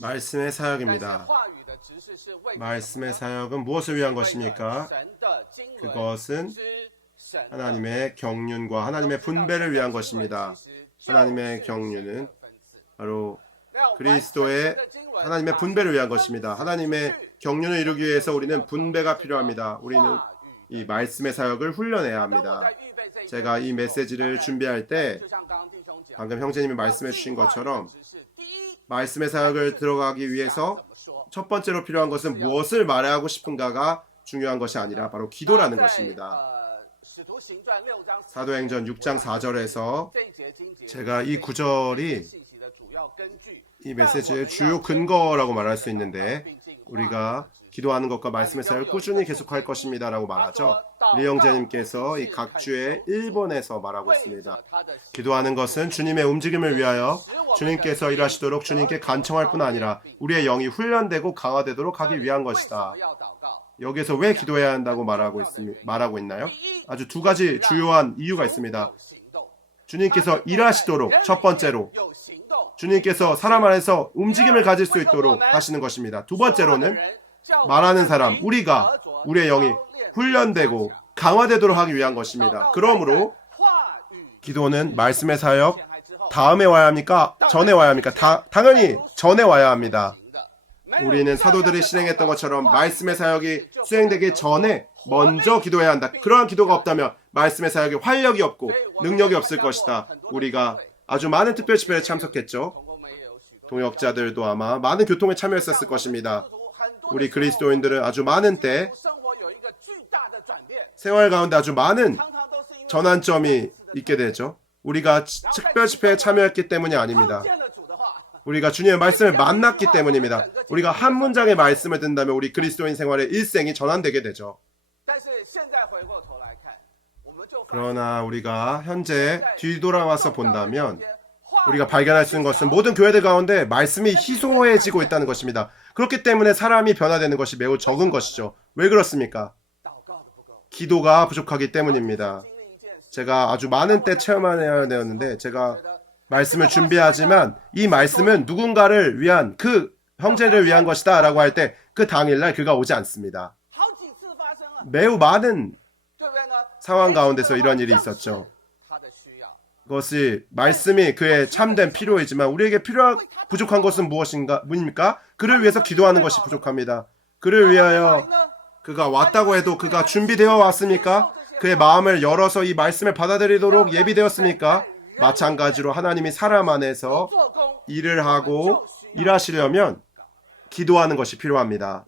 말씀의 사역입니다. 말씀의 사역은 무엇을 위한 것입니까? 그것은 하나님의 경륜과 하나님의 분배를 위한 것입니다. 하나님의 경륜은 바로 그리스도의 하나님의 분배를 위한 것입니다. 하나님의 경륜을 이루기 위해서 우리는 분배가 필요합니다. 우리는 이 말씀의 사역을 훈련해야 합니다. 제가 이 메시지를 준비할 때 방금 형제님이 말씀해 주신 것처럼 말씀의 사역을 들어가기 위해서 첫 번째로 필요한 것은 무엇을 말하고 싶은가가 중요한 것이 아니라 바로 기도라는 것입니다. 사도행전 6장 4절에서 제가 이 구절이 이 메시지의 주요 근거라고 말할 수 있는데 우리가 기도하는 것과 말씀의 사역을 꾸준히 계속할 것입니다 라고 말하죠. 리 형제님께서 이 각주의 1번에서 말하고 있습니다. 기도하는 것은 주님의 움직임을 위하여 주님께서 일하시도록 주님께 간청할 뿐 아니라 우리의 영이 훈련되고 강화되도록 하기 위한 것이다. 여기서 왜 기도해야 한다고 말하고 있나요? 아주 두 가지 주요한 이유가 있습니다. 주님께서 일하시도록 첫 번째로 주님께서 사람 안에서 움직임을 가질 수 있도록 하시는 것입니다. 두 번째로는 말하는 사람, 우리의 영이 훈련되고 강화되도록 하기 위한 것입니다. 그러므로 기도는 말씀의 사역 다음에 와야 합니까? 전에 와야 합니까? 당연히 전에 와야 합니다. 우리는 사도들이 실행했던 것처럼 말씀의 사역이 수행되기 전에 먼저 기도해야 한다. 그러한 기도가 없다면 말씀의 사역에 활력이 없고 능력이 없을 것이다. 우리가 아주 많은 특별 집회에 참석했죠. 동역자들도 아마 많은 교통에 참여했었을 것입니다. 우리 그리스도인들은 아주 많은 때 생활 가운데 아주 많은 전환점이 있게 되죠. 우리가 특별 집회에 참여했기 때문이 아닙니다. 우리가 주님의 말씀을 만났기 때문입니다. 우리가 한 문장의 말씀을 듣는다면 우리 그리스도인 생활의 일생이 전환되게 되죠. 그러나 우리가 현재 뒤돌아와서 본다면 우리가 발견할 수 있는 것은 모든 교회들 가운데 말씀이 희소해지고 있다는 것입니다. 그렇기 때문에 사람이 변화되는 것이 매우 적은 것이죠. 왜 그렇습니까? 기도가 부족하기 때문입니다. 제가 아주 많은 때 체험해야 되었는데 제가 말씀을 준비하지만 이 말씀은 누군가를 위한 그 형제를 위한 것이다 라고 할 때 그 당일날 그가 오지 않습니다. 매우 많은 상황 가운데서 이런 일이 있었죠. 그것이 말씀이 그의 참된 필요이지만 우리에게 부족한 것은 무엇입니까? 그를 위해서 기도하는 것이 부족합니다. 그를 위하여 그가 왔다고 해도 그가 준비되어 왔습니까? 그의 마음을 열어서 이 말씀을 받아들이도록 예비되었습니까? 마찬가지로 하나님이 사람 안에서 일을 하고 일하시려면 기도하는 것이 필요합니다.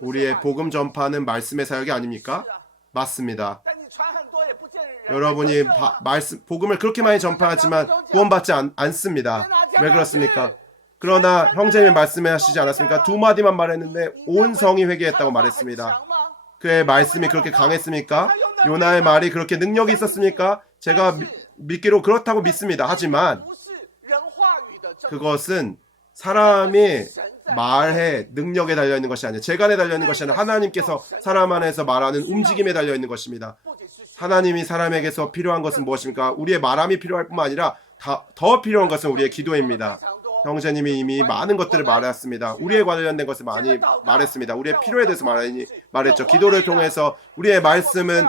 우리의 복음 전파는 말씀의 사역이 아닙니까? 맞습니다. 여러분이 복음을 그렇게 많이 전파하지만 구원받지 않습니다. 왜 그렇습니까? 그러나 형제님이 말씀하시지 않았습니까? 두 마디만 말했는데 온 성이 회개했다고 말했습니다. 그의 말씀이 그렇게 강했습니까? 요나의 말이 그렇게 능력이 있었습니까? 제가 믿기로 그렇다고 믿습니다. 하지만 그것은 사람이 말의 능력에 달려있는 것이 아니라 재간에 달려있는 것이 아니라 하나님께서 사람 안에서 말하는 움직임에 달려있는 것입니다. 하나님이 사람에게서 필요한 것은 무엇입니까? 우리의 말함이 필요할 뿐만 아니라 더 필요한 것은 우리의 기도입니다. 형제님이 이미 많은 것들을 말했습니다. 우리에 관련된 것을 많이 말했습니다. 우리의 필요에 대해서 말했죠. 기도를 통해서 우리의 말씀은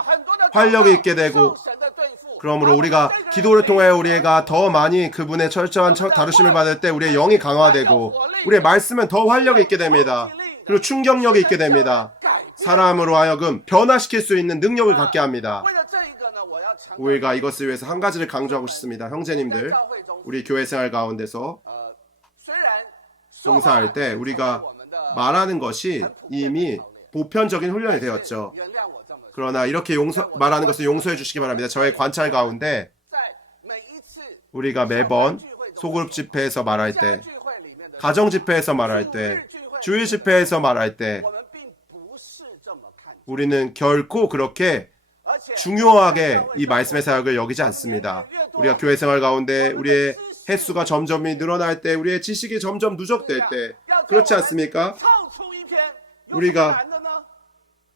활력이 있게 되고 그러므로 우리가 기도를 통해 우리가 더 많이 그분의 철저한 다루심을 받을 때 우리의 영이 강화되고 우리의 말씀은 더 활력이 있게 됩니다. 그리고 충격력이 있게 됩니다. 사람으로 하여금 변화시킬 수 있는 능력을 갖게 합니다. 우리가 이것을 위해서 한 가지를 강조하고 싶습니다. 형제님들, 우리 교회 생활 가운데서 봉사할 때 우리가 말하는 것이 이미 보편적인 훈련이 되었죠. 그러나 이렇게 말하는 것을 용서해 주시기 바랍니다. 저의 관찰 가운데 우리가 매번 소그룹 집회에서 말할 때, 가정 집회에서 말할 때, 주일 집회에서 말할 때 우리는 결코 그렇게 중요하게 이 말씀의 사역을 여기지 않습니다. 우리가 교회 생활 가운데 우리의 횟수가 점점 늘어날 때, 우리의 지식이 점점 누적될 때, 그렇지 않습니까? 우리가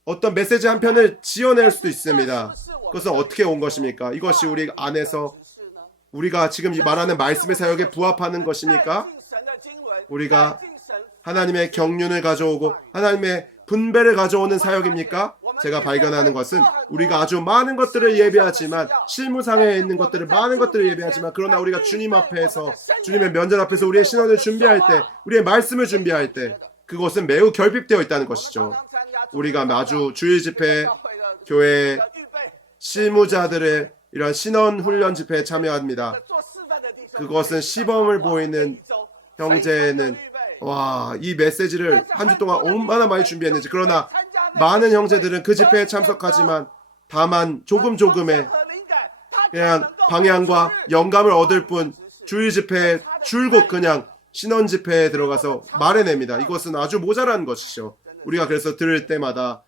어떤 메시지 한 편을 지어낼 수도 있습니다. 그것은 어떻게 온 것입니까? 이것이 우리 안에서 우리가 지금 말하는 말씀의 사역에 부합하는 것입니까? 우리가 하나님의 경륜을 가져오고 하나님의 분배를 가져오는 사역입니까? 제가 발견하는 것은 우리가 아주 많은 것들을 예배하지만 실무상에 있는 것들을 많은 것들을 예배하지만 그러나 우리가 주님 앞에서 주님의 면전 앞에서 우리의 신원을 준비할 때 우리의 말씀을 준비할 때 그것은 매우 결핍되어 있다는 것이죠. 우리가 아주 주일 집회, 교회 실무자들의 이런 신원 훈련 집회에 참여합니다. 그것은 시범을 보이는 형제는 이 메시지를 한 주 동안 얼마나 많이 준비했는지. 그러나 많은 형제들은 그 집회에 참석하지만 다만 조금의 그냥 방향과 영감을 얻을 뿐 주일 집회에 줄곧 그냥 신원 집회에 들어가서 말해냅니다. 이것은 아주 모자란 것이죠. 우리가 그래서 들을 때마다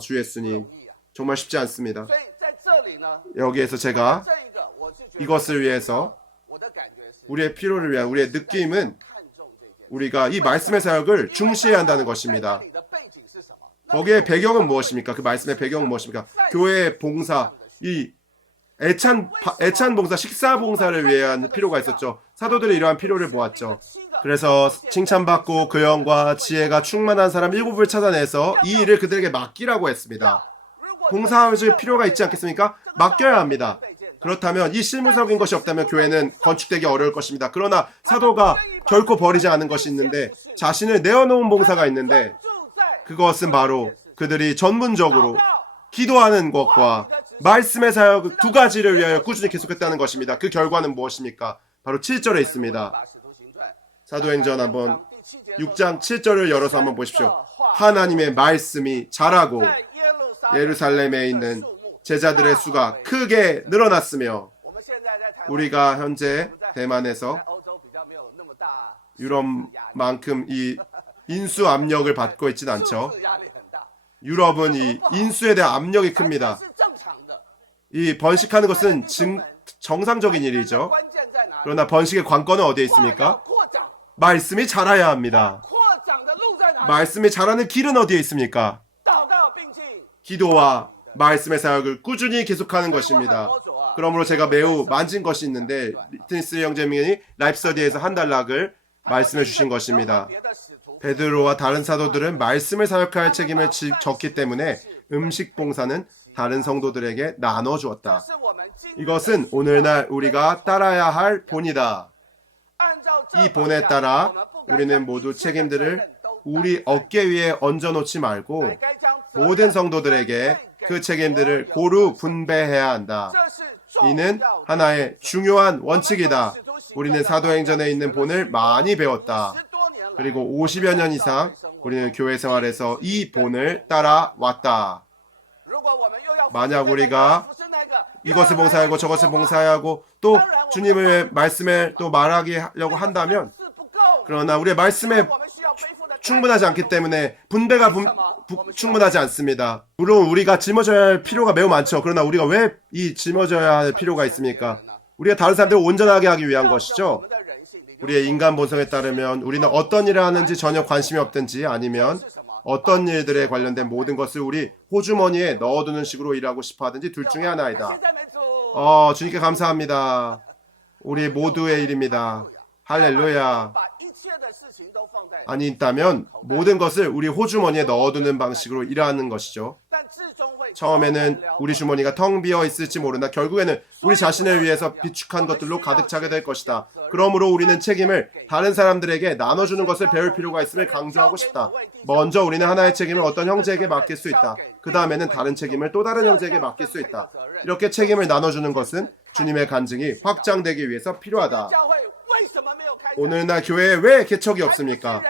주 예수님 정말 쉽지 않습니다. 여기에서 제가 이것을 위해서 우리의 필요를 위한 우리의 느낌은 우리가 이 말씀의 사역을 중시해야 한다는 것입니다. 거기에 배경은 무엇입니까? 그 말씀의 배경은 무엇입니까? 교회의 봉사, 이 애찬 봉사, 식사 봉사를 위한 필요가 있었죠. 사도들이 이러한 필요를 보았죠. 그래서 칭찬받고 그 영과 지혜가 충만한 사람 7을 찾아내서 이 일을 그들에게 맡기라고 했습니다. 봉사하실 필요가 있지 않겠습니까? 맡겨야 합니다. 그렇다면 이 실무적인 것이 없다면 교회는 건축되기 어려울 것입니다. 그러나 사도가 결코 버리지 않은 것이 있는데 자신을 내어놓은 봉사가 있는데 그것은 바로 그들이 전문적으로 기도하는 것과 말씀의 사역 두 가지를 위하여 꾸준히 계속했다는 것입니다. 그 결과는 무엇입니까? 바로 7절에 있습니다. 사도행전 한번 6장 7절을 열어서 한번 보십시오. 하나님의 말씀이 자라고 예루살렘에 있는 제자들의 수가 크게 늘어났으며 우리가 현재 대만에서 유럽만큼 이 인수 압력을 받고 있지는 않죠. 유럽은 이 인수에 대한 압력이 큽니다. 이 번식하는 것은 정상적인 일이죠. 그러나 번식의 관건은 어디에 있습니까? 말씀이 자라야 합니다. 말씀이 자라는 길은 어디에 있습니까? 기도와 말씀의 사역을 꾸준히 계속하는 것입니다. 그러므로 제가 매우 만진 것이 있는데 리트니스 형제님이 라이프스터디에서 한 달락을 말씀해 주신 것입니다. 베드로와 다른 사도들은 말씀을 사역할 책임을 졌기 때문에 음식 봉사는 다른 성도들에게 나눠주었다. 이것은 오늘날 우리가 따라야 할 본이다. 이 본에 따라 우리는 모두 책임들을 우리 어깨 위에 얹어놓지 말고 모든 성도들에게 그 책임들을 고루 분배해야 한다. 이는 하나의 중요한 원칙이다. 우리는 사도행전에 있는 본을 많이 배웠다. 그리고 50여 년 이상 우리는 교회 생활에서 이 본을 따라왔다. 만약 우리가 이것을 봉사하고 저것을 봉사하고 또 주님의 말씀을 또 말하게 하려고 한다면 그러나 우리의 말씀에 충분하지 않기 때문에 분배가 충분하지 않습니다. 물론 우리가 짊어져야 할 필요가 매우 많죠. 그러나 우리가 왜 이 짊어져야 할 필요가 있습니까? 우리가 다른 사람들을 온전하게 하기 위한 것이죠. 우리의 인간 본성에 따르면 우리는 어떤 일을 하는지 전혀 관심이 없든지 아니면 어떤 일들에 관련된 모든 것을 우리 호주머니에 넣어두는 식으로 일하고 싶어 하든지 둘 중에 하나이다. 주님께 감사합니다. 우리 모두의 일입니다. 할렐루야. 아니다면 모든 것을 우리 호주머니에 넣어두는 방식으로 일하는 것이죠. 처음에는 우리 주머니가 텅 비어 있을지 모르나 결국에는 우리 자신을 위해서 비축한 것들로 가득 차게 될 것이다. 그러므로 우리는 책임을 다른 사람들에게 나눠주는 것을 배울 필요가 있음을 강조하고 싶다. 먼저 우리는 하나의 책임을 어떤 형제에게 맡길 수 있다. 그 다음에는 다른 책임을 또 다른 형제에게 맡길 수 있다. 이렇게 책임을 나눠주는 것은 주님의 간증이 확장되기 위해서 필요하다. 오늘날 교회에 왜 개척이 없습니까?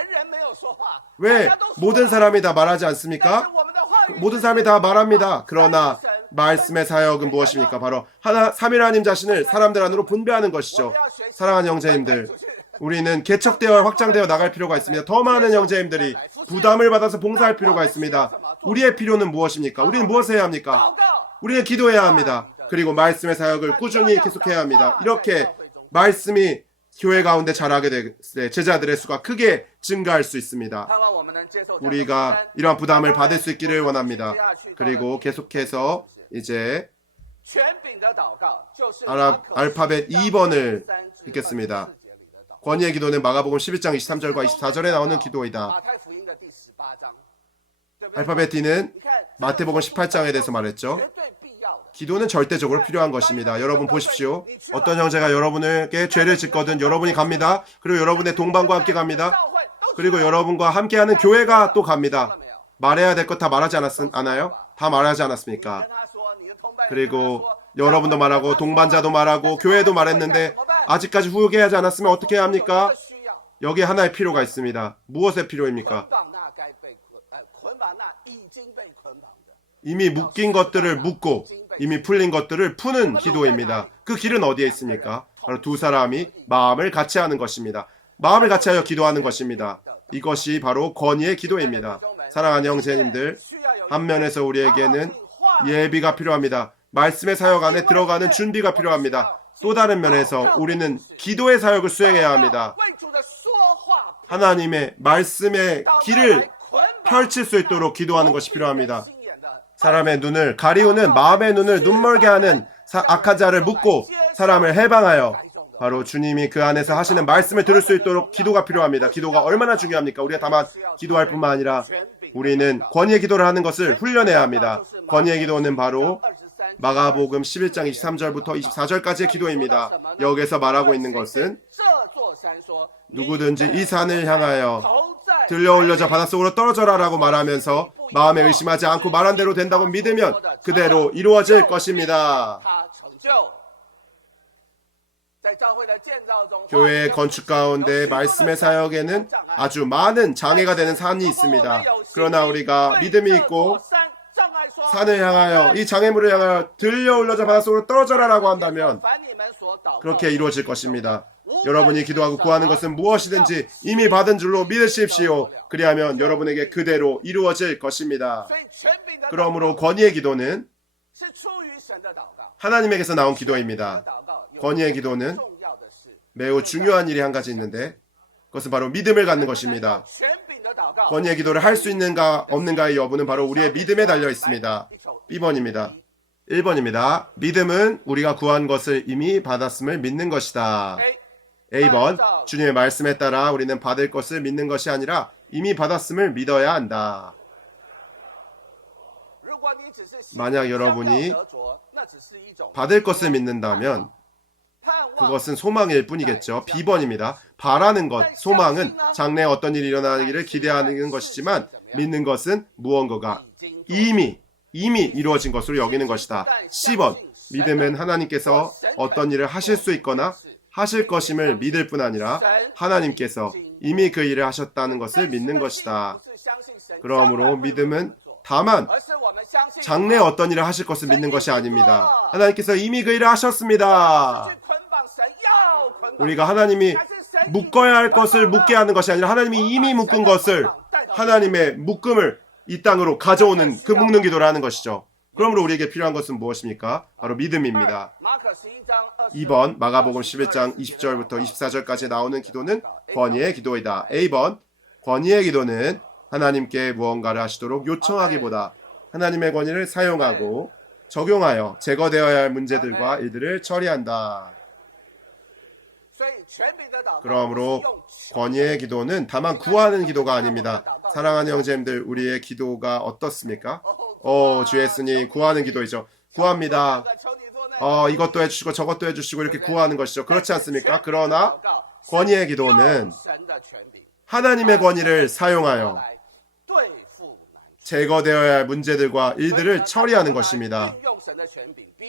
왜 모든 사람이 다 말하지 않습니까? 모든 사람이 다 말합니다. 그러나 말씀의 사역은 무엇입니까? 바로 삼위 하나님 자신을 사람들 안으로 분배하는 것이죠. 사랑하는 형제님들, 우리는 개척되어 확장되어 나갈 필요가 있습니다. 더 많은 형제님들이 부담을 받아서 봉사할 필요가 있습니다. 우리의 필요는 무엇입니까? 우리는 무엇을 해야 합니까? 우리는 기도해야 합니다. 그리고 말씀의 사역을 꾸준히 계속해야 합니다. 이렇게 말씀이 교회 가운데 자라게 될 때 제자들의 수가 크게 증가할 수 있습니다. 우리가 이러한 부담을 받을 수 있기를 원합니다. 그리고 계속해서 이제 알파벳 2번을 읽겠습니다. 권위의 기도는 마가복음 11장 23절과 24절에 나오는 기도이다. 알파벳 D는 마태복음 18장에 대해서 말했죠. 기도는 절대적으로 필요한 것입니다. 여러분 보십시오. 어떤 형제가 여러분에게 죄를 짓거든 여러분이 갑니다. 그리고 여러분의 동반과 함께 갑니다. 그리고 여러분과 함께하는 교회가 또 갑니다. 말해야 될 것 다 말하지 않아요? 다 말하지 않았습니까? 그리고 여러분도 말하고 동반자도 말하고 교회도 말했는데 아직까지 후회하지 않았으면 어떻게 해야 합니까? 여기에 하나의 필요가 있습니다. 무엇의 필요입니까? 이미 묶인 것들을 묶고 이미 풀린 것들을 푸는 기도입니다. 그 길은 어디에 있습니까? 바로 두 사람이 마음을 같이 하는 것입니다. 마음을 같이 하여 기도하는 것입니다. 이것이 바로 권위의 기도입니다. 사랑하는 형제님들, 한 면에서 우리에게는 예비가 필요합니다. 말씀의 사역 안에 들어가는 준비가 필요합니다. 또 다른 면에서 우리는 기도의 사역을 수행해야 합니다. 하나님의 말씀의 길을 펼칠 수 있도록 기도하는 것이 필요합니다. 사람의 눈을 가리우는 마음의 눈을 눈멀게 하는 악한 자를 묶고 사람을 해방하여 바로 주님이 그 안에서 하시는 말씀을 들을 수 있도록 기도가 필요합니다. 기도가 얼마나 중요합니까? 우리가 다만 기도할 뿐만 아니라 우리는 권위의 기도를 하는 것을 훈련해야 합니다. 권위의 기도는 바로 마가복음 11장 23절부터 24절까지의 기도입니다. 여기서 말하고 있는 것은 누구든지 이 산을 향하여 들려 올려져 바닷속으로 떨어져라 라고 말하면서 마음에 의심하지 않고 말한 대로 된다고 믿으면 그대로 이루어질 것입니다. 교회의 건축 가운데 말씀의 사역에는 아주 많은 장애가 되는 산이 있습니다. 그러나 우리가 믿음이 있고 산을 향하여 이 장애물을 향하여 들려 올려져 바닷속으로 떨어져라 라고 한다면 그렇게 이루어질 것입니다. 여러분이 기도하고 구하는 것은 무엇이든지 이미 받은 줄로 믿으십시오. 그리하면 여러분에게 그대로 이루어질 것입니다. 그러므로 권위의 기도는 하나님에게서 나온 기도입니다. 권위의 기도는 매우 중요한 일이 한 가지 있는데 그것은 바로 믿음을 갖는 것입니다. 권위의 기도를 할 수 있는가 없는가의 여부는 바로 우리의 믿음에 달려 있습니다. B번입니다. 1번입니다. 믿음은 우리가 구한 것을 이미 받았음을 믿는 것이다. A번, 주님의 말씀에 따라 우리는 받을 것을 믿는 것이 아니라 이미 받았음을 믿어야 한다. 만약 여러분이 받을 것을 믿는다면 그것은 소망일 뿐이겠죠. B번입니다. 바라는 것, 소망은 장래에 어떤 일이 일어나기를 기대하는 것이지만 믿는 것은 무언가가 이미 이루어진 것으로 여기는 것이다. C번, 믿음은 하나님께서 어떤 일을 하실 수 있거나 하실 것임을 믿을 뿐 아니라 하나님께서 이미 그 일을 하셨다는 것을 믿는 것이다. 그러므로 믿음은 다만 장래에 어떤 일을 하실 것을 믿는 것이 아닙니다. 하나님께서 이미 그 일을 하셨습니다. 우리가 하나님이 묶어야 할 것을 묶게 하는 것이 아니라 하나님이 이미 묶은 것을 하나님의 묶음을 이 땅으로 가져오는 그 묶는 기도를 하는 것이죠. 그러므로 우리에게 필요한 것은 무엇입니까? 바로 믿음입니다. 2번 마가복음 11장 20절부터 24절까지 나오는 기도는 권위의 기도이다. A번 권위의 기도는 하나님께 무언가를 하시도록 요청하기보다 하나님의 권위를 사용하고 적용하여 제거되어야 할 문제들과 일들을 처리한다. 그러므로 권위의 기도는 다만 구하는 기도가 아닙니다. 사랑하는 형제님들, 우리의 기도가 어떻습니까? 주 예수님, 구하는 기도이죠. 구합니다. 이것도 해주시고 저것도 해주시고 이렇게 구하는 것이죠. 그렇지 않습니까? 그러나 권위의 기도는 하나님의 권위를 사용하여 제거되어야 할 문제들과 일들을 처리하는 것입니다.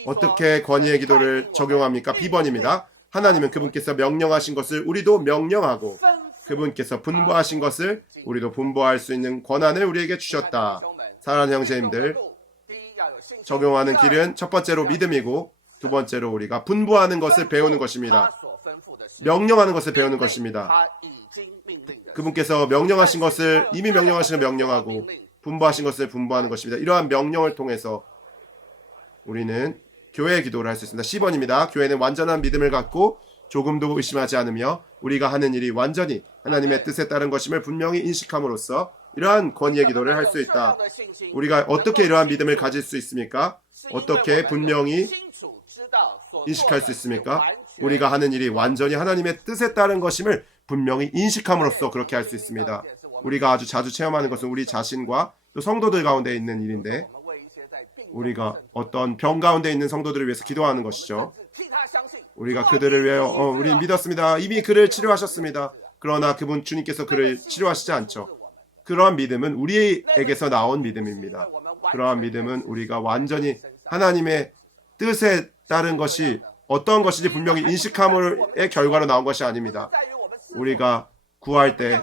어떻게 권위의 기도를 적용합니까? B번입니다. 하나님은 그분께서 명령하신 것을 우리도 명령하고 그분께서 분부하신 것을 우리도 분부할 수 있는 권한을 우리에게 주셨다. 사랑하는 형제님들, 적용하는 길은 첫 번째로 믿음이고 두 번째로 우리가 분부하는 것을 배우는 것입니다. 명령하는 것을 배우는 것입니다. 그분께서 명령하신 것을 이미 명령하신 것을 명령하고 분부하신 것을 분부하는 것입니다. 이러한 명령을 통해서 우리는 교회의 기도를 할 수 있습니다. 10번입니다. 교회는 완전한 믿음을 갖고 조금도 의심하지 않으며 우리가 하는 일이 완전히 하나님의 뜻에 따른 것임을 분명히 인식함으로써 이러한 권위의 기도를 할 수 있다. 우리가 어떻게 이러한 믿음을 가질 수 있습니까? 어떻게 분명히 인식할 수 있습니까? 우리가 하는 일이 완전히 하나님의 뜻에 따른 것임을 분명히 인식함으로써 그렇게 할 수 있습니다. 우리가 아주 자주 체험하는 것은 우리 자신과 또 성도들 가운데 있는 일인데, 우리가 어떤 병 가운데 있는 성도들을 위해서 기도하는 것이죠. 우리가 그들을 위하여 우리는 믿었습니다. 이미 그를 치료하셨습니다. 그러나 그분 주님께서 그를 치료하시지 않죠. 그러한 믿음은 우리에게서 나온 믿음입니다. 그러한 믿음은 우리가 완전히 하나님의 뜻에 따른 것이 어떤 것인지 분명히 인식함의 결과로 나온 것이 아닙니다. 우리가 구할 때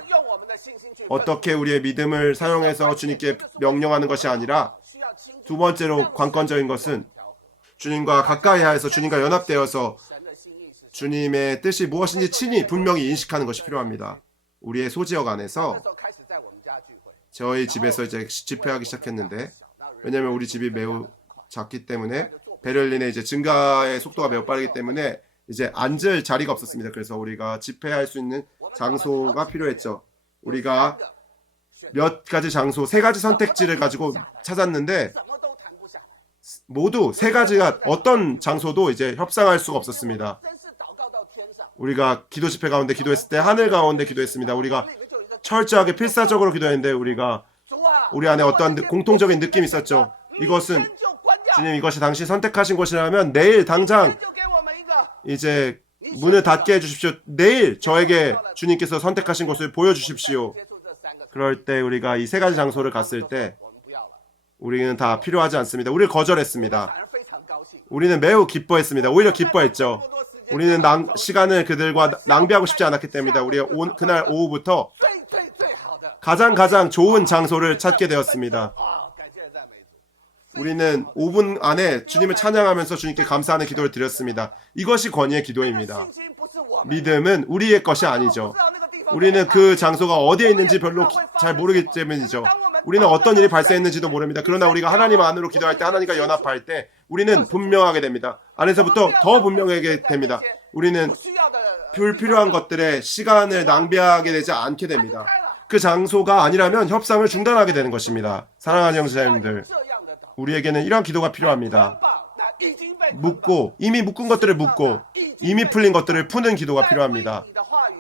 어떻게 우리의 믿음을 사용해서 주님께 명령하는 것이 아니라, 두 번째로 관건적인 것은 주님과 가까이 하여서 주님과 연합되어서 주님의 뜻이 무엇인지 친히 분명히 인식하는 것이 필요합니다. 우리의 소지역 안에서 저희 집에서 이제 집회하기 시작했는데, 왜냐하면 우리 집이 매우 작기 때문에 베를린의 이제 증가의 속도가 매우 빠르기 때문에 이제 앉을 자리가 없었습니다. 그래서 우리가 집회할 수 있는 장소가 필요했죠. 우리가 몇 가지 장소, 세 가지 선택지를 가지고 찾았는데 모두 세 가지가 어떤 장소도 이제 협상할 수가 없었습니다. 우리가 기도 집회 가운데 기도했을 때 하늘 가운데 기도했습니다. 우리가 철저하게 필사적으로 기도했는데 우리 안에 어떤 공통적인 느낌이 있었죠. 이것은 주님, 이것이 당신 선택하신 곳이라면 내일 당장 이제 문을 닫게 해주십시오. 내일 저에게 주님께서 선택하신 곳을 보여주십시오. 그럴 때 우리가 이 세 가지 장소를 갔을 때 우리는 다 필요하지 않습니다. 우리를 거절했습니다. 우리는 매우 기뻐했습니다. 오히려 기뻐했죠. 우리는 시간을 그들과 낭비하고 싶지 않았기 때문이다. 우리가 그날 오후부터 가장 좋은 장소를 찾게 되었습니다. 우리는 5분 안에 주님을 찬양하면서 주님께 감사하는 기도를 드렸습니다. 이것이 권위의 기도입니다. 믿음은 우리의 것이 아니죠. 우리는 그 장소가 어디에 있는지 별로 잘 모르기 때문이죠. 우리는 어떤 일이 발생했는지도 모릅니다. 그러나 우리가 하나님 안으로 기도할 때, 하나님과 연합할 때 우리는 분명하게 됩니다. 안에서부터 더 분명하게 됩니다. 우리는 불필요한 것들에 시간을 낭비하게 되지 않게 됩니다. 그 장소가 아니라면 협상을 중단하게 되는 것입니다. 사랑하는 형제자매님들, 우리에게는 이러한 기도가 필요합니다. 이미 묶은 것들을 묶고 이미 풀린 것들을 푸는 기도가 필요합니다.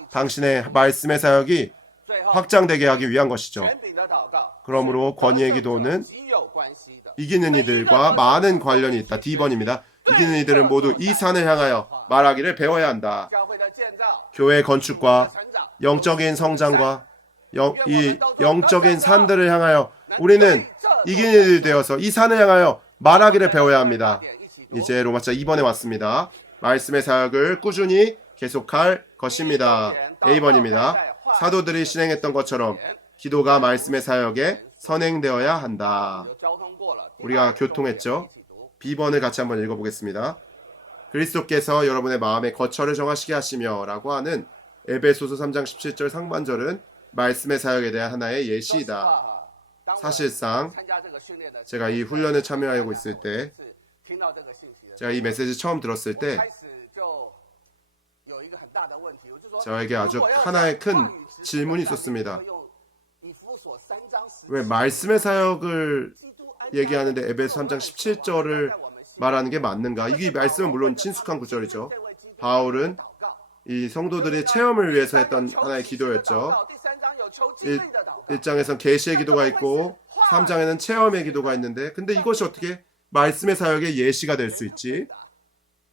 당신의 말씀의 사역이 확장되게 하기 위한 것이죠. 그러므로 권위의 기도는 이기는 이들과 많은 관련이 있다. D번입니다. 이기는 이들은 모두 이 산을 향하여 말하기를 배워야 한다. 교회 건축과 영적인 성장과 이 영적인 산들을 향하여 우리는 이기는 이들이 되어서 이 산을 향하여 말하기를 배워야 합니다. 이제 로마서 2번에 왔습니다. 말씀의 사역을 꾸준히 계속할 것입니다. A번입니다. 사도들이 실행했던 것처럼 기도가 말씀의 사역에 선행되어야 한다. 우리가 교통했죠. B번을 같이 한번 읽어보겠습니다. 그리스도께서 여러분의 마음에 거처를 정하시게 하시며 라고 하는 에베소서 3장 17절 상반절은 말씀의 사역에 대한 하나의 예시이다. 사실상 제가 이 훈련에 참여하고 있을 때, 제가 이 메시지 처음 들었을 때 저에게 아주 하나의 큰 질문이 있었습니다. 왜 말씀의 사역을 얘기하는데 에베소 3장 17절을 말하는 게 맞는가? 이 말씀은 물론 친숙한 구절이죠. 바울은 이 성도들의 체험을 위해서 했던 하나의 기도였죠. 1장에선 계시의 기도가 있고 3장에는 체험의 기도가 있는데, 근데 이것이 어떻게 말씀의 사역의 예시가 될 수 있지?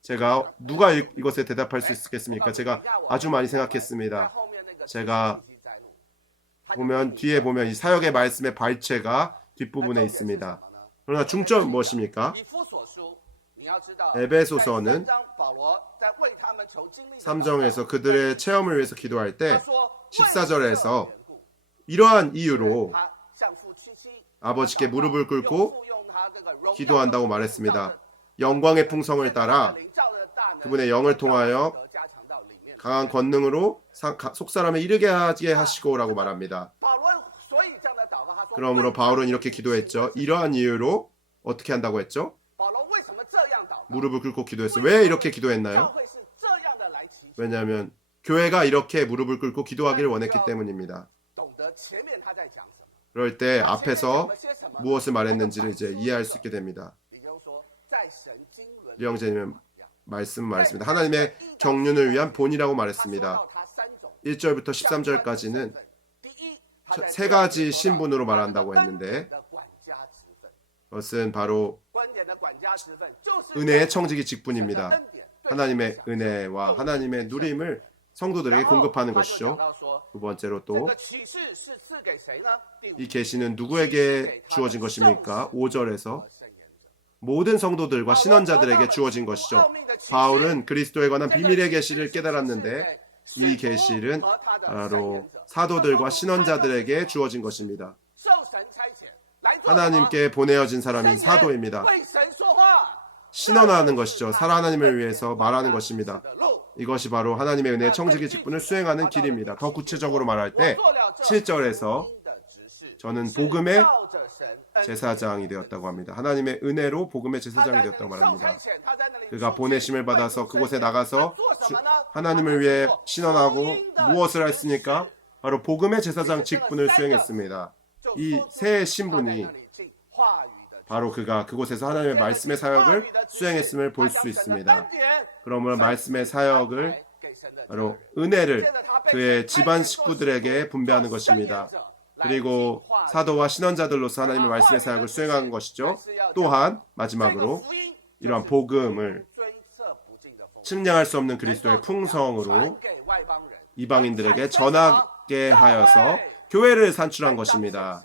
제가 누가 이것에 대답할 수 있겠습니까? 제가 아주 많이 생각했습니다. 제가 뒤에 보면 이 사역의 말씀의 발췌가 뒷부분에 있습니다. 그러나 중점은 무엇입니까? 에베소서는 3장에서 그들의 체험을 위해서 기도할 때 14절에서 이러한 이유로 아버지께 무릎을 꿇고 기도한다고 말했습니다. 영광의 풍성을 따라 그분의 영을 통하여 강한 권능으로 속사람에 이르게 하게 하시고 라고 말합니다. 그러므로 바울은 이렇게 기도했죠. 이러한 이유로 어떻게 한다고 했죠? 무릎을 꿇고 기도했어요. 왜 이렇게 기도했나요? 왜냐하면 교회가 이렇게 무릎을 꿇고 기도하기를 원했기 때문입니다. 그럴 때 앞에서 무엇을 말했는지를 이제 이해할 수 있게 됩니다. 리 형제님, 말했습니다. 하나님의 경륜을 위한 본이라고 말했습니다. 1절부터 13절까지는 세 가지 신분으로 말한다고 했는데 그것은 바로 은혜의 청지기 직분입니다. 하나님의 은혜와 하나님의 누림을 성도들에게 공급하는 것이죠. 두 번째로 또 이 계시는 누구에게 주어진 것입니까? 5절에서 모든 성도들과 신원자들에게 주어진 것이죠. 바울은 그리스도에 관한 비밀의 계시를 깨달았는데 이 계시는 바로 사도들과 신원자들에게 주어진 것입니다. 하나님께 보내어진 사람인 사도입니다. 신원하는 것이죠. 하나님을 위해서 말하는 것입니다. 이것이 바로 하나님의 은혜의 청지기 직분을 수행하는 길입니다. 더 구체적으로 말할 때 7절에서 저는 복음의 제사장이 되었다고 합니다. 하나님의 은혜로 복음의 제사장이 되었다고 말합니다. 그가 보내심을 받아서 그곳에 나가서 하나님을 위해 신원하고 무엇을 했습니까? 바로 복음의 제사장 직분을 수행했습니다. 이 새 신분이 바로 그가 그곳에서 하나님의 말씀의 사역을 수행했음을 볼 수 있습니다. 그러므로 말씀의 사역을 바로 은혜를 그의 집안 식구들에게 분배하는 것입니다. 그리고 사도와 신원자들로서 하나님의 말씀의 사역을 수행하는 것이죠. 또한 마지막으로 이러한 복음을 측량할 수 없는 그리스도의 풍성으로 이방인들에게 전하게 하여서 교회를 산출한 것입니다.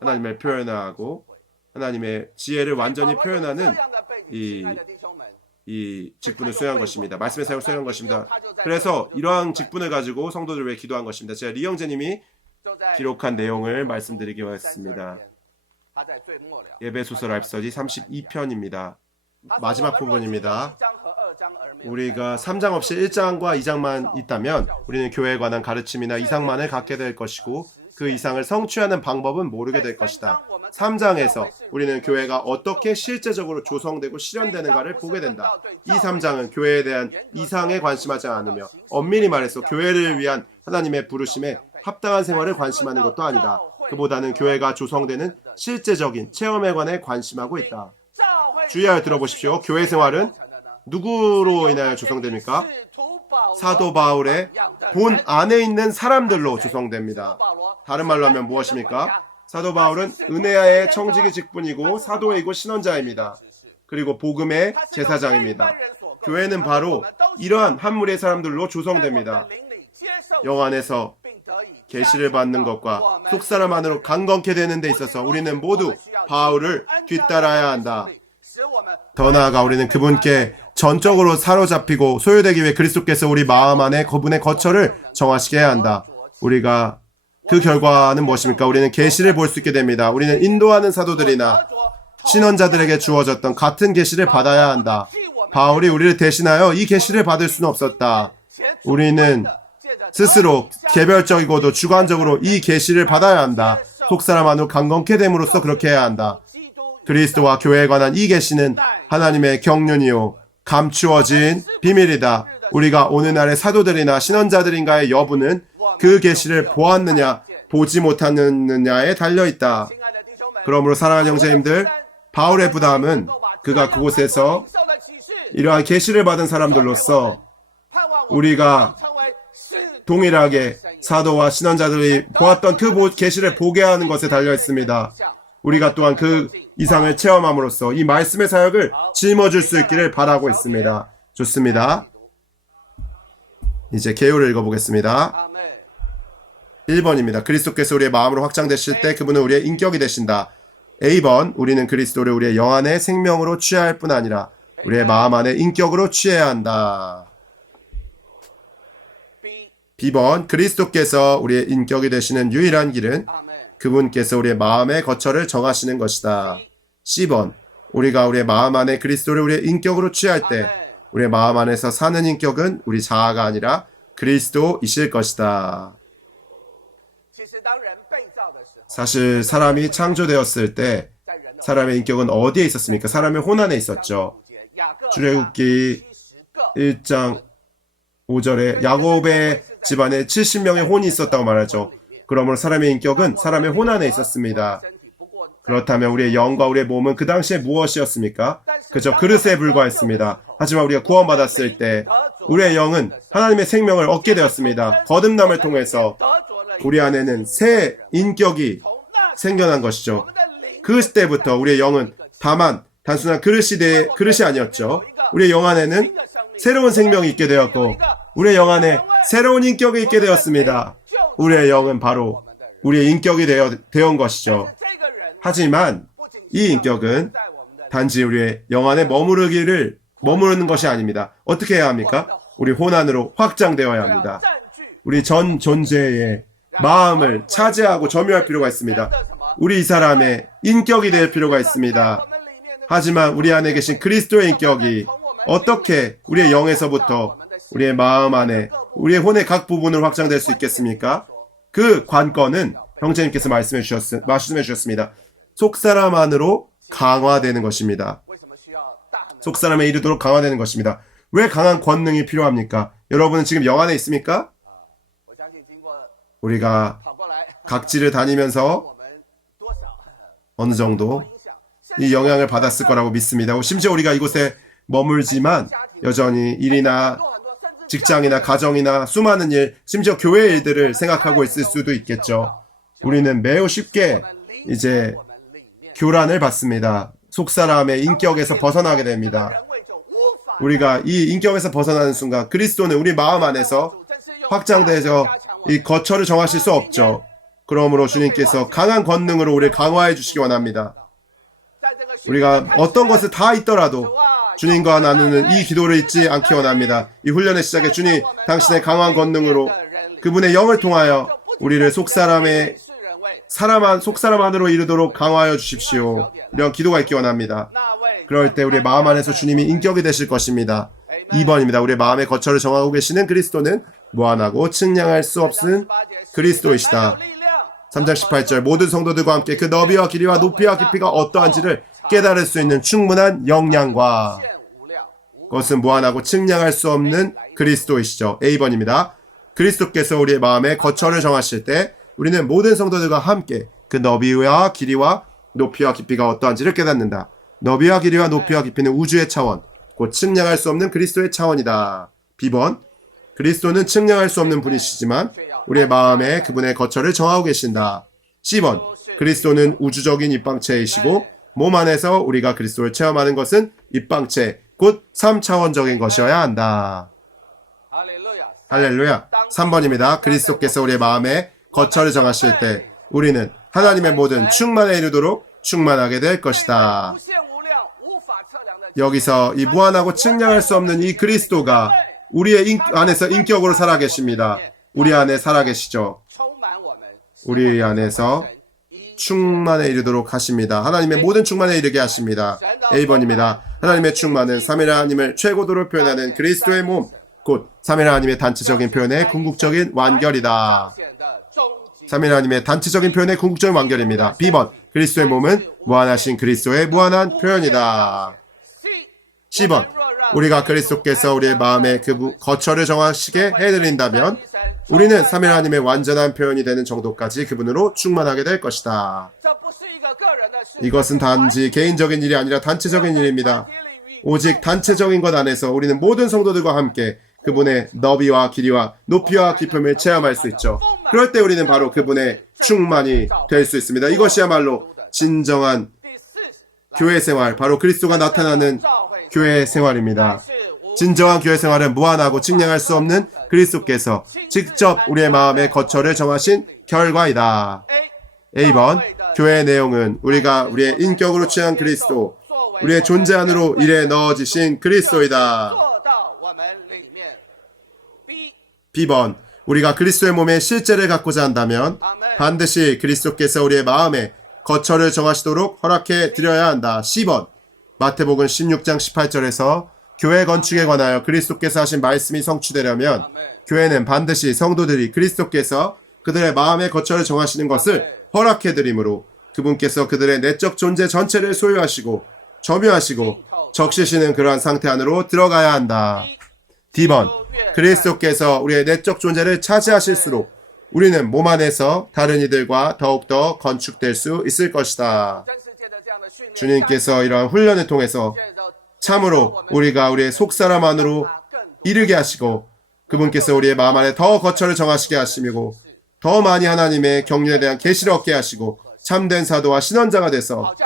하나님을 표현하고 하나님의 지혜를 완전히 표현하는 이 직분을 수행한 것입니다. 말씀의 사역을 수행한 것입니다. 그래서 이러한 직분을 가지고 성도들 위해 기도한 것입니다. 제가 리영재님이 기록한 내용을 말씀드리겠습니다. 에베소서 랩서디 32편입니다. 마지막 부분입니다. 우리가 3장 없이 1장과 2장만 있다면 우리는 교회에 관한 가르침이나 이상만을 갖게 될 것이고 그 이상을 성취하는 방법은 모르게 될 것이다. 3장에서 우리는 교회가 어떻게 실제적으로 조성되고 실현되는가를 보게 된다. 이 3장은 교회에 대한 이상에 관심하지 않으며 엄밀히 말해서 교회를 위한 하나님의 부르심에 합당한 생활을 관심하는 것도 아니다. 그보다는 교회가 조성되는 실제적인 체험에 관해 관심하고 있다. 주의하여 들어보십시오. 교회 생활은 누구로 인하여 조성됩니까? 사도 바울의 본 안에 있는 사람들로 조성됩니다. 다른 말로 하면 무엇입니까? 사도 바울은 은혜의 청지기 직분이고 사도이고 신원자입니다. 그리고 복음의 제사장입니다. 교회는 바로 이러한 한 무리의 사람들로 조성됩니다. 영 안에서 계시를 받는 것과 속사람 안으로 강건케 되는 데 있어서 우리는 모두 바울을 뒤따라야 한다. 더 나아가 우리는 그분께 전적으로 사로잡히고 소유되기 위해 그리스도께서 우리 마음 안에 그분의 거처를 정하시게 해야 한다. 우리가 그 결과는 무엇입니까? 우리는 계시를 볼 수 있게 됩니다. 우리는 인도하는 사도들이나 신원자들에게 주어졌던 같은 계시를 받아야 한다. 바울이 우리를 대신하여 이 계시를 받을 수는 없었다. 우리는 스스로 개별적이고도 주관적으로 이 계시를 받아야 한다. 속사람 안으로 강건케 됨으로써 그렇게 해야 한다. 그리스도와 교회에 관한 이 계시는 하나님의 경륜이요 감추어진 비밀이다. 우리가 오늘날의 사도들이나 신원자들인가의 여부는 그 계시를 보았느냐 보지 못하느냐에 달려있다. 그러므로 사랑하는 형제님들, 바울의 부담은 그가 그곳에서 이러한 계시를 받은 사람들로서 우리가 동일하게 사도와 신원자들이 보았던 그 계시를 보게 하는 것에 달려있습니다. 우리가 또한 그 이상을 체험함으로써 이 말씀의 사역을 짊어질 수 있기를 바라고 있습니다. 좋습니다. 이제 개요를 읽어보겠습니다. 1번입니다. 그리스도께서 우리의 마음으로 확장되실 때 그분은 우리의 인격이 되신다. A번, 우리는 그리스도를 우리의 영안의 생명으로 취해야 할 뿐 아니라 우리의 마음 안의 인격으로 취해야 한다. B번, 그리스도께서 우리의 인격이 되시는 유일한 길은 그분께서 우리의 마음의 거처를 정하시는 것이다. C번, 우리가 우리의 마음 안에 그리스도를 우리의 인격으로 취할 때 우리의 마음 안에서 사는 인격은 우리 자아가 아니라 그리스도이실 것이다. 사실 사람이 창조되었을 때 사람의 인격은 어디에 있었습니까? 사람의 혼 안에 있었죠. 출애굽기 1장 5절에 야곱의 집안에 70명의 혼이 있었다고 말하죠. 그러므로 사람의 인격은 사람의 혼 안에 있었습니다. 그렇다면 우리의 영과 우리의 몸은 그 당시에 무엇이었습니까? 그저 그릇에 불과했습니다. 하지만 우리가 구원받았을 때 우리의 영은 하나님의 생명을 얻게 되었습니다. 거듭남을 통해서 우리 안에는 새 인격이 생겨난 것이죠. 그때부터 우리의 영은 다만 단순한 그릇이 아니었죠. 우리의 영 안에는 새로운 생명이 있게 되었고 우리의 영 안에 새로운 인격이 있게 되었습니다. 우리의 영은 바로 우리의 인격이 되온 것이죠. 하지만 이 인격은 단지 우리의 영 안에 머무르는 것이 아닙니다. 어떻게 해야 합니까? 우리 혼안으로 확장되어야 합니다. 우리 전 존재의 마음을 차지하고 점유할 필요가 있습니다. 우리 이 사람의 인격이 될 필요가 있습니다. 하지만 우리 안에 계신 그리스도의 인격이 어떻게 우리의 영에서부터 우리의 마음 안에 우리의 혼의 각 부분으로 확장될 수 있겠습니까? 그 관건은 형제님께서 말씀해 주셨습니다. 속사람 안으로 강화되는 것입니다. 속사람에 이르도록 강화되는 것입니다. 왜 강한 권능이 필요합니까? 여러분은 지금 영 안에 있습니까? 우리가 각지를 다니면서 어느 정도 이 영향을 받았을 거라고 믿습니다. 심지어 우리가 이곳에 머물지만 여전히 일이나 직장이나 가정이나 수많은 일, 심지어 교회 일들을 생각하고 있을 수도 있겠죠. 우리는 매우 쉽게 이제 교란을 받습니다. 속사람의 인격에서 벗어나게 됩니다. 우리가 이 인격에서 벗어나는 순간 그리스도는 우리 마음 안에서 확장돼서 이 거처를 정하실 수 없죠. 그러므로 주님께서 강한 권능으로 우리를 강화해 주시기 원합니다. 우리가 어떤 것을 다 있더라도 주님과 나누는 이 기도를 잊지 않기 원합니다. 이 훈련의 시작에 주님 당신의 강한 권능으로 그분의 영을 통하여 우리를 속사람 안으로 이르도록 강화하여 주십시오. 이런 기도가 있기 원합니다. 그럴 때 우리의 마음 안에서 주님이 인격이 되실 것입니다. 2번입니다. 우리의 마음의 거처를 정하고 계시는 그리스도는 무한하고 측량할 수 없는 그리스도이시다. 3장 18절 모든 성도들과 함께 그 너비와 길이와 높이와 깊이가 어떠한지를 깨달을 수 있는 충분한 역량과 그것은 무한하고 측량할 수 없는 그리스도이시죠. A번입니다. 그리스도께서 우리의 마음에 거처를 정하실 때 우리는 모든 성도들과 함께 그 너비와 길이와 높이와 깊이가 어떠한지를 깨닫는다. 너비와 길이와 높이와 깊이는 우주의 차원, 곧 측량할 수 없는 그리스도의 차원이다. B번 그리스도는 측량할 수 없는 분이시지만 우리의 마음에 그분의 거처를 정하고 계신다. C번 그리스도는 우주적인 입방체이시고 몸 안에서 우리가 그리스도를 체험하는 것은 입방체, 곧 3차원적인 것이어야 한다. 할렐루야. 3번입니다. 그리스도께서 우리의 마음에 거처를 정하실 때 우리는 하나님의 모든 충만에 이르도록 충만하게 될 것이다. 여기서 이 무한하고 측량할 수 없는 이 그리스도가 우리의 안에서 인격으로 살아계십니다. 우리 안에 살아계시죠. 우리 안에서 충만에 이르도록 하십니다. 하나님의 모든 충만에 이르게 하십니다. A번입니다. 하나님의 충만은 삼위 하나님을 최고도로 표현하는 그리스도의 몸, 곧 삼위 하나님의 단체적인 표현의 궁극적인 완결이다. 삼위 하나님의 단체적인 표현의 궁극적인 완결입니다. B번 그리스도의 몸은 무한하신 그리스도의 무한한 표현이다. C번 우리가 그리스도께서 우리의 마음에 그 거처를 정하시게 해드린다면 우리는 삼위 하나님의 완전한 표현이 되는 정도까지 그분으로 충만하게 될 것이다. 이것은 단지 개인적인 일이 아니라 단체적인 일입니다. 오직 단체적인 것 안에서 우리는 모든 성도들과 함께 그분의 너비와 길이와 높이와 깊음을 체험할 수 있죠. 그럴 때 우리는 바로 그분의 충만이 될 수 있습니다. 이것이야말로 진정한 교회 생활, 바로 그리스도가 나타나는 교회 생활입니다. 진정한 교회 생활은 무한하고 측량할 수 없는 그리스도께서 직접 우리의 마음의 거처를 정하신 결과이다. A번 교회의 내용은 우리가 우리의 인격으로 취한 그리스도, 우리의 존재 안으로 일에 넣어지신 그리스도이다. B번 우리가 그리스도의 몸의 실제를 갖고자 한다면 반드시 그리스도께서 우리의 마음에 거처를 정하시도록 허락해 드려야 한다. C번 마태복음 16장 18절에서 교회 건축에 관하여 그리스도께서 하신 말씀이 성취되려면 교회는 반드시 성도들이 그리스도께서 그들의 마음의 거처를 정하시는 것을 허락해 드림으로 그분께서 그들의 내적 존재 전체를 소유하시고 점유하시고 적시시는 그러한 상태 안으로 들어가야 한다. D번 그리스도께서 우리의 내적 존재를 차지하실수록 우리는 몸 안에서 다른 이들과 더욱더 건축될 수 있을 것이다. 주님께서 이러한 훈련을 통해서 참으로 우리가 우리의 속사람 안으로 이르게 하시고 그분께서 우리의 마음 안에 더 거처를 정하시게 하시고 더 많이 하나님의 경륜에 대한 계시를 얻게 하시고 참된 사도와 신원자가 돼서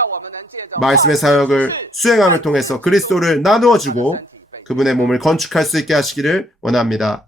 말씀의 사역을 수행함을 통해서 그리스도를 나누어주고 그분의 몸을 건축할 수 있게 하시기를 원합니다.